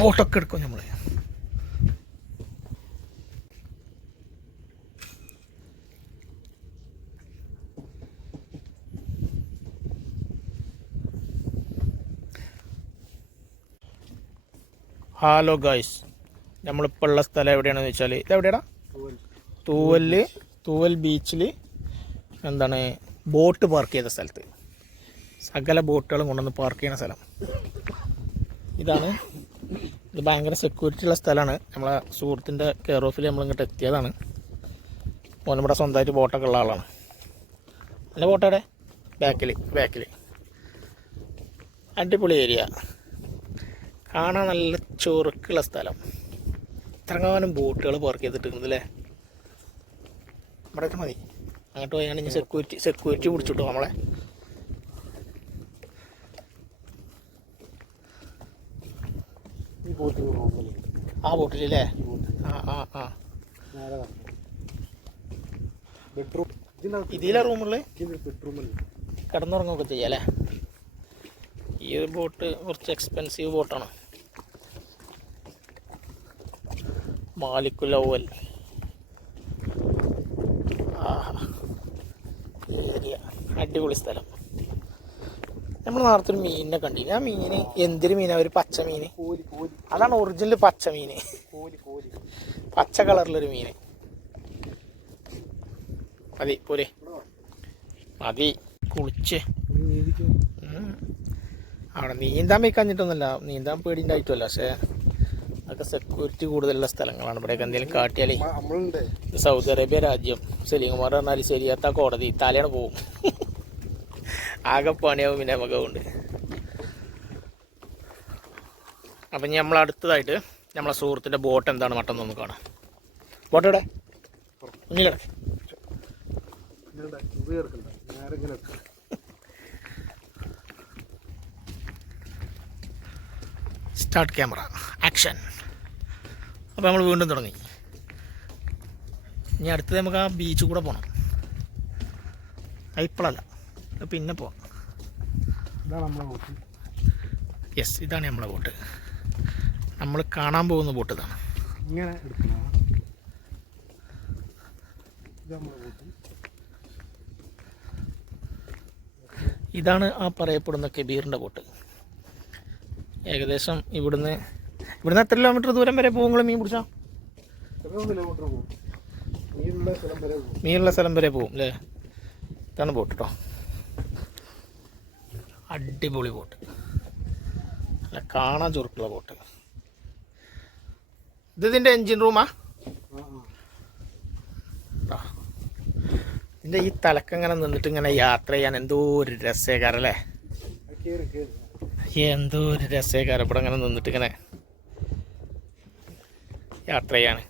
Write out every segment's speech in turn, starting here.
ബോട്ടൊക്കെ എടുക്കും നമ്മൾ hello guys നമ്മളിപ്പോൾ ഉള്ള സ്ഥലം എവിടെയാണെന്ന് വെച്ചാൽ ഇത് എവിടെയാണ് തൂവൽ തൂവൽ ബീച്ചിൽ എന്താണ് ബോട്ട് പാർക്ക് ചെയ്ത സ്ഥലത്ത്. സകല ബോട്ടുകളും കൊണ്ടുവന്ന് പാർക്ക് ചെയ്യുന്ന സ്ഥലം. ഇതാണ്. ഇത് ഭയങ്കര സെക്യൂരിറ്റി ഉള്ള സ്ഥലമാണ്. നമ്മളെ സുഹൃത്തിന്റെ കെയർ ഓഫിൽ നമ്മൾ ഇങ്ങോട്ട് എത്തിയതാണ്. ഓൻ ഇവിടെ സ്വന്തമായിട്ട് ബോട്ടൊക്കെ ഉള്ള ആളാണ്. എന്റെ ബോട്ട് എവിടെ? ബാക്കിൽ ബാക്കിൽ അടിപൊളി ഏരിയ കാണാൻ നല്ല ചൊറുക്കുള്ള സ്ഥലം. ഇത്രങ്ങാനും ബോട്ടുകൾ പാർക്ക് ചെയ്തിട്ടുണ്ട് അല്ലേ ഇവിടെ മതി. അങ്ങോട്ട് പോയാണ് ഇനി സെക്യൂരിറ്റി സെക്യൂരിറ്റി പിടിച്ചിട്ടു നമ്മളെ? ഈ ബോട്ടിൽ ആ ബോട്ടിലല്ലേ ആ ആ ആ. ബെഡ്റൂം. ഇതിലെ റൂമുകളിൽ ഇത് ബെഡ്റൂമിൽ കിടന്നുറങ്ങുകയൊക്കെ ചെയ്യാം അല്ലേ ഈ ഒരു ബോട്ട് കുറച്ച് എക്സ്പെൻസീവ് ബോട്ടാണ്. മാലിക്കുലവൽ. അവൽ ആഹാ. ഏരിയ അടിപൊളി സ്ഥലം. നമ്മൾ നേരത്തെ ഒരു മീനിനെ കണ്ടില്ല? ആ മീന് എന്തൊരു മീനാ? ഒരു പച്ച മീന്. അതാണ് ഒറിജിനൽ പച്ച മീന്. പച്ച കളറിലൊരു മീന്. മതി പോരെ. മതി. കുളിച്ച്. അവിടെ നീന്താൻ വെക്കാഞ്ഞിട്ടൊന്നുമല്ല നീന്താൻ പേടിണ്ടായിട്ടല്ല പക്ഷേ അതൊക്കെ സെക്യൂരിറ്റി കൂടുതലുള്ള സ്ഥലങ്ങളാണ്. ഇവിടെയൊക്കെ എന്തെങ്കിലും കാട്ടിയാലേ. സൗദി അറേബ്യ രാജ്യം. സലീംകുമാർ പറഞ്ഞാൽ ശരിയാത്ത കോടതി. തലയാണ് പോവും. ആകെ പണിയാവും പിന്നെ നമുക്ക് കൊണ്ട് അപ്പം ഇനി നമ്മൾ അടുത്തതായിട്ട് നമ്മളെ സുഹൃത്തിന്റെ ബോട്ട് എന്താണ് മട്ടം ഒന്ന് കാണാം. ബോട്ട് എവിടെ. സ്റ്റാർട്ട് ക്യാമറ ആക്ഷൻ അപ്പോൾ നമ്മൾ വീണ്ടും തുടങ്ങി. ഇനി അടുത്തത് നമുക്ക് ആ ബീച്ചിൽ കൂടെ പോകണം ഇപ്പോഴല്ല പിന്നെ പോവാം യെസ് ഇതാണ് നമ്മളെ ബോട്ട് നമ്മൾ കാണാൻ പോകുന്ന ബോട്ട് ഇതാണ്. ഇങ്ങനെ ഇതാണ് ആ പറയപ്പെടുന്ന കബീറിന്റെ ബോട്ട് ഏകദേശം ഇവിടുന്ന് ഇവിടുന്ന് എത്ര കിലോമീറ്റർ ദൂരം വരെ പോകുമ്പോൾ മീൻ പിടിച്ചാ? മീനുള്ള സ്ഥലം വരെ പോകും. അല്ലേ ഇതാണ് ബോട്ട് കേട്ടോ അടിപൊളി ബോട്ട്. അല്ല കാണാൻ ചുരുക്കുള്ള ബോട്ട്. ഇത് ഇതിന്റെ എൻജിൻ റൂമാ? ഇതിന്റെ ഈ തലക്കങ്ങനെ നിന്നിട്ട് ഇങ്ങനെ യാത്ര ചെയ്യാൻ എന്തോ ഒരു രസേകാരം അല്ലേ? എന്തോ ഒരു രസേകാരം. ഇവിടെ ഇങ്ങനെ നിന്നിട്ട് ഇങ്ങനെ യാത്ര ചെയ്യാണ്.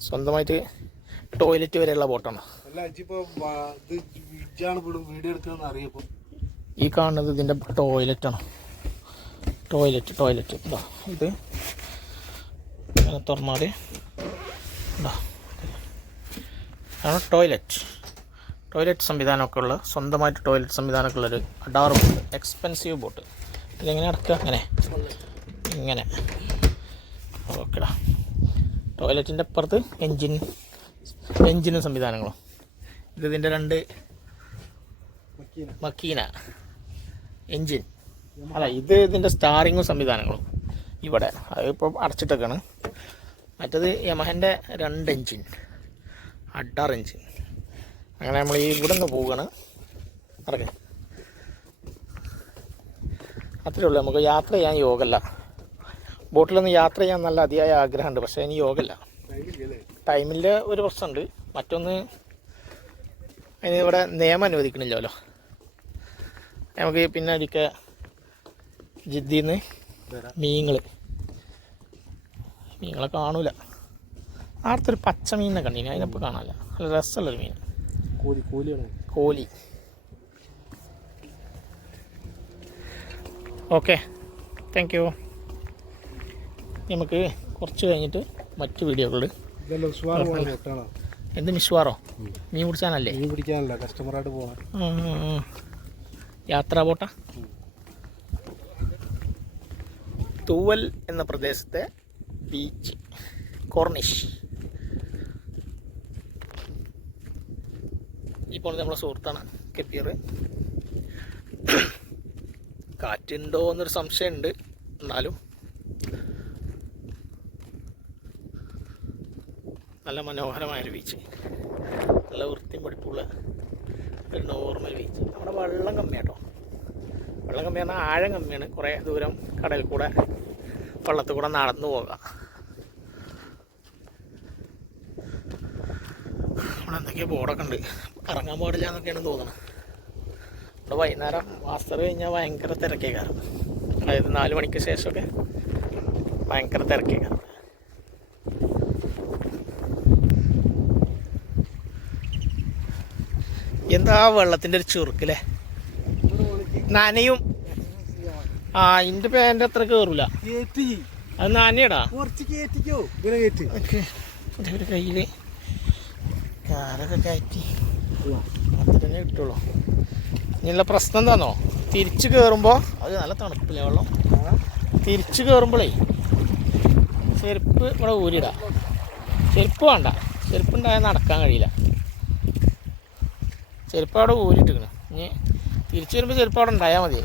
സ്വന്തമായിട്ട് ടോയ്ലറ്റ് വരെയുള്ള ബോട്ടാണ്. ഈ കാണുന്നത് ഇതിന്റെ ടോയ്ലറ്റാണ് ടോയ്ലറ്റ് ടോയ്ലറ്റ് ഇതാ ഇത്. ഇങ്ങനെ തുറന്നാൽ ടോയ്ലറ്റ് ടോയ്ലറ്റ് സംവിധാനമൊക്കെ ഉള്ള സ്വന്തമായിട്ട് ടോയ്ലറ്റ് സംവിധാനമൊക്കെ ഉള്ളൊരു അഡാർ ബോട്ട് എക്സ്പെൻസീവ് ബോട്ട്. ഇതെങ്ങനെ അടക്കുക അങ്ങനെ ഇങ്ങനെ. ഓക്കെടാ. ടോയ്ലറ്റിന്റെ അപ്പുറത്ത് എൻജിൻ എൻജിനും സംവിധാനങ്ങളും. ഇത് ഇതിന്റെ രണ്ട് മക്കീന. എൻജിൻ. അല്ല ഇത് ഇതിന്റെ സ്റ്റാറിങ്ങും സംവിധാനങ്ങളും. ഇവിടെ. അതിപ്പോൾ അടച്ചിട്ടൊക്കെയാണ് മറ്റത് യമഹന്റെ രണ്ട് എഞ്ചിൻ അഡാർ എഞ്ചിൻ അങ്ങനെ നമ്മൾ ഈ ഇവിടെ നിന്ന് പോവുകയാണ്. അറിയാം അത്രേ ഉള്ളൂ. നമുക്ക് യാത്ര ചെയ്യാൻ യോഗമല്ല ബോട്ടിലൊന്ന് യാത്ര ചെയ്യാൻ നല്ല അതിയായ ആഗ്രഹമുണ്ട്. പക്ഷേ ഇനി യോഗമല്ല ടൈമിന്റെ ഒരു പ്രശ്നമുണ്ട്. മറ്റൊന്ന് അതിന് ഇവിടെ നിയമം അനുവദിക്കണില്ലല്ലോ. നമുക്ക് പിന്നെ ഒരിക്കൽ ജിദ്ദിന്ന് നിന്ന് മീനുകൾ മീനുകളെ കാണൂല. ആർക്കൊരു പച്ച മീനിനെ കണ്ടീന്. അതിനപ്പോൾ കാണാനില്ല. നല്ല രസമുള്ളൊരു മീൻ. കോലി കോലിയാണ്? കോലി. ഓക്കെ. താങ്ക് യു നമുക്ക് കുറച്ച് കഴിഞ്ഞിട്ട് മറ്റു വീഡിയോകളിൽ എന്ത് മിസ്വാറോ? മീൻ പിടിച്ചാണല്ലേ മീൻ പിടിക്കാനല്ല കസ്റ്റമറായിട്ട് പോകണം. യാത്രാ ബോട്ടാ? തൂവൽ എന്ന പ്രദേശത്തെ ബീച്ച് കോർണിഷ്. ഇപ്പോൾ നമ്മളെ സുഹൃത്താണ് കെപ്പിയർ കാറ്റുണ്ടോ എന്നൊരു സംശയമുണ്ട് എന്നാലും. നല്ല മനോഹരമായൊരു ബീച്ച് നല്ല വൃത്തിയും പഠിപ്പുള്ള ഒരു നോർമൽ ബീച്ച് നമ്മുടെ വെള്ളം കമ്മിയാട്ടോ. വെള്ളം കമ്മി പറഞ്ഞാൽ ആഴം കമ്മിയാണ്. കുറേ ദൂരം കടലിൽ കൂടെ വെള്ളത്തിൽ കൂടെ നടന്നു പോകാം. അവിടെ എന്തൊക്കെയോ ബോർഡൊക്കെ ഉണ്ട്. ഇറങ്ങാൻ പാടില്ല എന്നൊക്കെയാണ് തോന്നുന്നത് ഇവിടെ വൈകുന്നേരം മാസ്റ്റർ കഴിഞ്ഞാൽ ഭയങ്കര തിരക്കേക്കാരം. അതായത് നാല് മണിക്ക് ശേഷമൊക്കെ ഭയങ്കര തിരക്കേക്കാരം. എന്താ വെള്ളത്തിന്റെ ഒരു ചുറുക്കല്ലേ നനയും. ആ ഇന്റെ പാന്റെ അത്ര കേറ്റി. അത് നനയടാ. ഒരു കയ്യിൽ. കാലൊക്കെ കയറ്റി. അത്ര തന്നെ കിട്ടുള്ളൂ. ഇനിയുള്ള പ്രശ്നം എന്താണോ തിരിച്ചു കയറുമ്പോൾ അത് നല്ല തണുപ്പില്ലേ വെള്ളം? തിരിച്ചു കയറുമ്പോഴേ ചെരുപ്പ് ഇവിടെ ഊരിടാം. ചെരുപ്പ് വേണ്ട. ചെരുപ്പ് ഉണ്ടായാൽ നടക്കാൻ കഴിയില്ല. ചെരുപ്പ് അവിടെ ഊരിട്ടിക്കണം ഇനി തിരിച്ചു വരുമ്പോൾ ചെരുപ്പ് അവിടെ ഉണ്ടായാൽ മതി.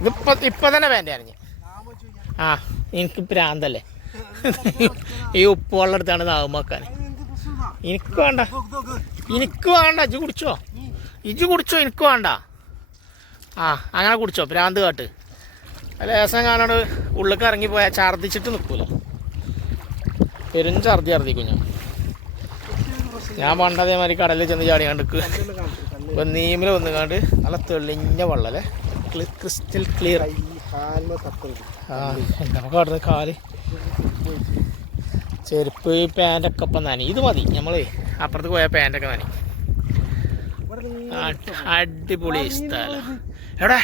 ഇതിപ്പോ ഇപ്പൊ തന്നെ വേണ്ട അറിഞ്ഞ്? ആ എനിക്ക് പ്രാന്തല്ലേ? ഈ ഉപ്പ് വെള്ളം എടുത്താണ് നാവുമാക്കാൻ എനിക്ക് വേണ്ട. എനിക്ക് വേണ്ട. ഇജ്ജ് കുടിച്ചോ? ഇജ്ജ് കുടിച്ചോ? എനിക്ക് വേണ്ട. ആ അങ്ങനെ കുടിച്ചോ. പ്രാന്ത് കാട്ട്. ലേസം കാണാണ്ട് ഉള്ളിലേക്ക് ഇറങ്ങിപ്പോയാൽ ഛർദ്ദിച്ചിട്ട് നിൽക്കൂല പെരും ഛർദി ഛർദ്ദിക്കും ഞാൻ. ഞാൻ പണ്ട് അതേമാതിരി കടലിൽ ചെന്ന് ചാടി കണ്ടിക്ക് ഇപ്പൊ നീമിൽ വന്നു കണ്ട് നല്ല തെളിഞ്ഞ വെള്ളല്ലേ? Crystal clear. ആ നമുക്ക് കാട്ടുന്നത് കാൽ. ചെരുപ്പ് പാന്റൊക്കെ ഇപ്പം നനി ഇത് മതി നമ്മളേ അപ്പുറത്ത് പോയ പാന്റൊക്കെ നനി അടിപൊളി സ്ഥലം. എവിടെ?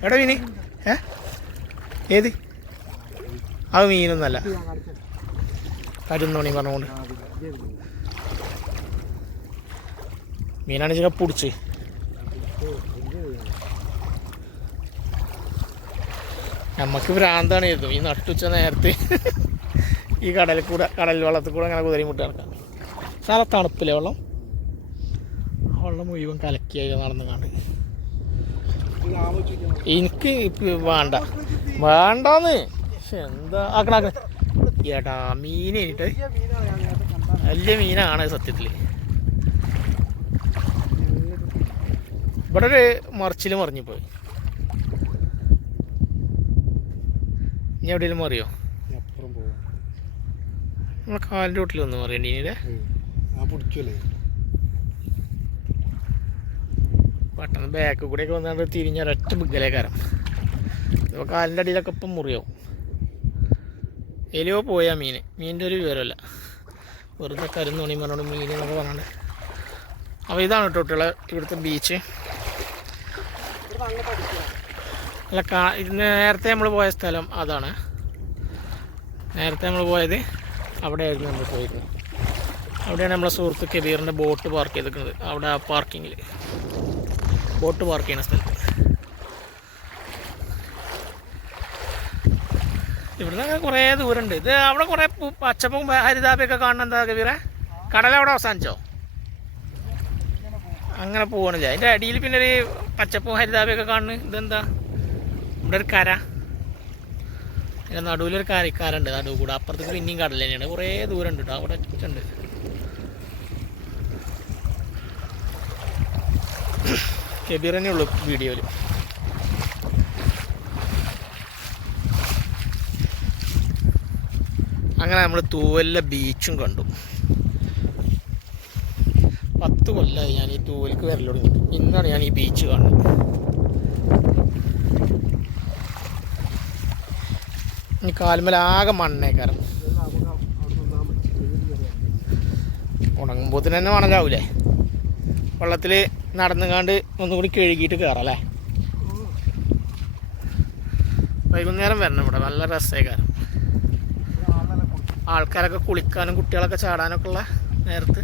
എവിടെ മീന്? ഏ? ഏത്? അത് മീനൊന്നല്ല. കരുന്നോണി പറഞ്ഞുകൊണ്ട് മീനാണ് ചില പൊടിച്ച്. നമുക്ക് ഭ്രാന്താണ് ചെയ്തു ഈ നട്ടുച്ച നേരത്തെ ഈ കടലിൽ കൂടെ കടൽ വെള്ളത്തിൽ കൂടെ അങ്ങനെ കുതിരി മുട്ടി നടക്കാം നല്ല തണുപ്പില്ലേ വെള്ളം. വെള്ളം മുഴുവൻ കലക്കിയായി നടന്നു കണ്ട്. എനിക്ക് വേണ്ട. വേണ്ടാന്ന്. പക്ഷെ എന്താ? ആക്കണ ആക്കണ. ഏട്ടാ മീനായിട്ട് വലിയ മീനാണ് സത്യത്തിൽ ഇവിടെ ഒരു മറിച്ചിൽ മറിഞ്ഞുപോയി. ഇനി എവിടെയെങ്കിലും മറിയോ? നമ്മളെ കാലിന്റെ വീട്ടിൽ ഒന്ന് മറിയണ്ടി ഇനിയില്ലേ പെട്ടെന്ന് ബാക്ക് കൂടെയൊക്കെ വന്നാണ്ട് തിരിഞ്ഞ ഒരൊറ്റ ബിഗലേക്കാരം ഇപ്പോൾ കാലിന്റെ അടിയിലൊക്കെ ഇപ്പം മുറിയാവും. എലിയോ പോയാ മീൻ മീനിന്റെ ഒരു വിവരമല്ല. വെറുതെ കരുന്നോണി പറഞ്ഞോണ്ട് മീൻ എന്നൊക്കെ പറഞ്ഞാണ്ട്. അപ്പോൾ ഇതാണ് കേട്ടോ കുട്ടികളെ ഇവിടുത്തെ ബീച്ച് അല്ല കാ നേരത്തെ നമ്മൾ പോയ സ്ഥലം അതാണ്. നേരത്തെ നമ്മൾ പോയത് അവിടെയായിരുന്നു നമ്മൾ പോയിരുന്നത്. അവിടെയാണ് നമ്മളെ സുഹൃത്ത് കബീറിന്റെ ബോട്ട് പാർക്ക് ചെയ്തിരിക്കുന്നത്. അവിടെ ആ പാർക്കിങ്ങിൽ ബോട്ട് പാർക്ക് ചെയ്യുന്ന സ്ഥലത്ത്. ഇവിടുന്ന് കുറേ ദൂരമുണ്ട്. ഇത് അവിടെ കുറേ പച്ചപ്പും ഹരിതാപയൊക്കെ കാണണം എന്താ കബീറെ? കടലവിടെ അവസാനിച്ചോ? അങ്ങനെ പോകണില്ല അതിന്റെ അടിയിൽ പിന്നെ ഒരു പച്ചപ്പും ഹരിതാപയൊക്കെ കാണുന്നു. ഇതെന്താ? ഇവിടെ ഒരു കര. അതിന്റെ നടുവിലൊരു കരക്കാരുണ്ട്. നടുവ് കൂടെ. അപ്പുറത്തേക്ക് പിന്നെയും കടൽ തന്നെയാണ്. കുറേ ദൂരം ഉണ്ട് കേട്ടോ. അവിടെ ഉണ്ട് കെബീർ ഉള്ളു വീഡിയോയിൽ. അങ്ങനെ നമ്മൾ തൂവല്ല ബീച്ചും കണ്ടു. പത്ത് കൊല്ലമായി ഞാൻ ഈ തൂവൽക്ക് വരൽ തുടങ്ങി. ഇന്നാണ് ഞാൻ ഈ ബീച്ച് കാണുന്നത്. ഇനി കാൽമലാകെ മണ്ണേക്കാരം. ഉണങ്ങുമ്പോൾ തന്നെ മണലാവൂലേ? വെള്ളത്തിൽ നടന്നുകാണ്ട് ഒന്നുകൂടി കഴുകിയിട്ട് കയറാം അല്ലേ വൈകുന്നേരം വരണം ഇവിടെ. നല്ല രസേകാരം ആൾക്കാരൊക്കെ കുളിക്കാനും കുട്ടികളൊക്കെ ചാടാനൊക്കെ ഉള്ള നേരത്ത്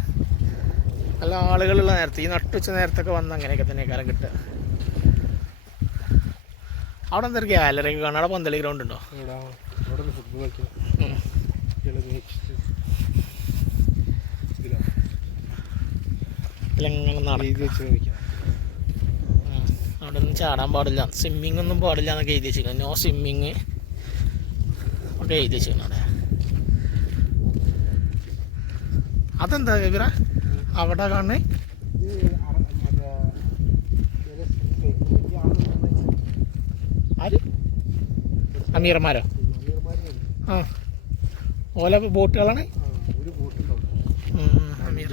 നല്ല ആളുകളുള്ള നേരത്തെ ഈ നട്ടുച്ച നേരത്തൊക്കെ വന്ന് അങ്ങനെയൊക്കെ തന്നെ കാലം കിട്ടുക. അവിടെ എന്തൊരു ഗാലറി ഒക്കെ കാണാം? അവിടെ പന്തളി ഗ്രൗണ്ട് ഉണ്ടോ? അവിടെ ഒന്നും ചാടാൻ പാടില്ല. സ്വിമ്മിങ് ഒന്നും പാടില്ല എന്നൊക്കെ എഴുതി വെച്ചിരിക്കുന്നു. നോ സ്വിമ്മിങ് ഒക്കെ എഴുതി വെച്ചിരിക്കുന്നു അവിടെ. അതെന്താ ഇവര അവിടെ നന്നായി ആര്? അമീർമാരോ? ആ. ഓല ബോട്ടുകളാണ്? അമീർമാരതാണ് അമീർ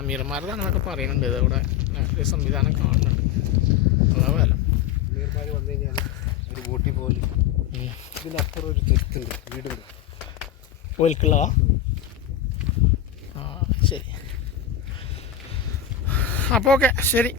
അമീർമാരതാണെന്നൊക്കെ പറയുന്നുണ്ട് ഇത് ഇവിടെ ഒരു സംവിധാനം കാണുന്നുണ്ട്. അതാ വേല. അമീർമാര് വന്നു കഴിഞ്ഞാൽ ഒരു ബോട്ടിൽ പോലെ ഉം. ഇതിനപ്പുറം ഒരു തെറ്റുണ്ട് വീടുണ്ട് ഓൽക്കുള്ളതാ ആ ശരി. അപ്പോൾ ഓക്കെ ശരി.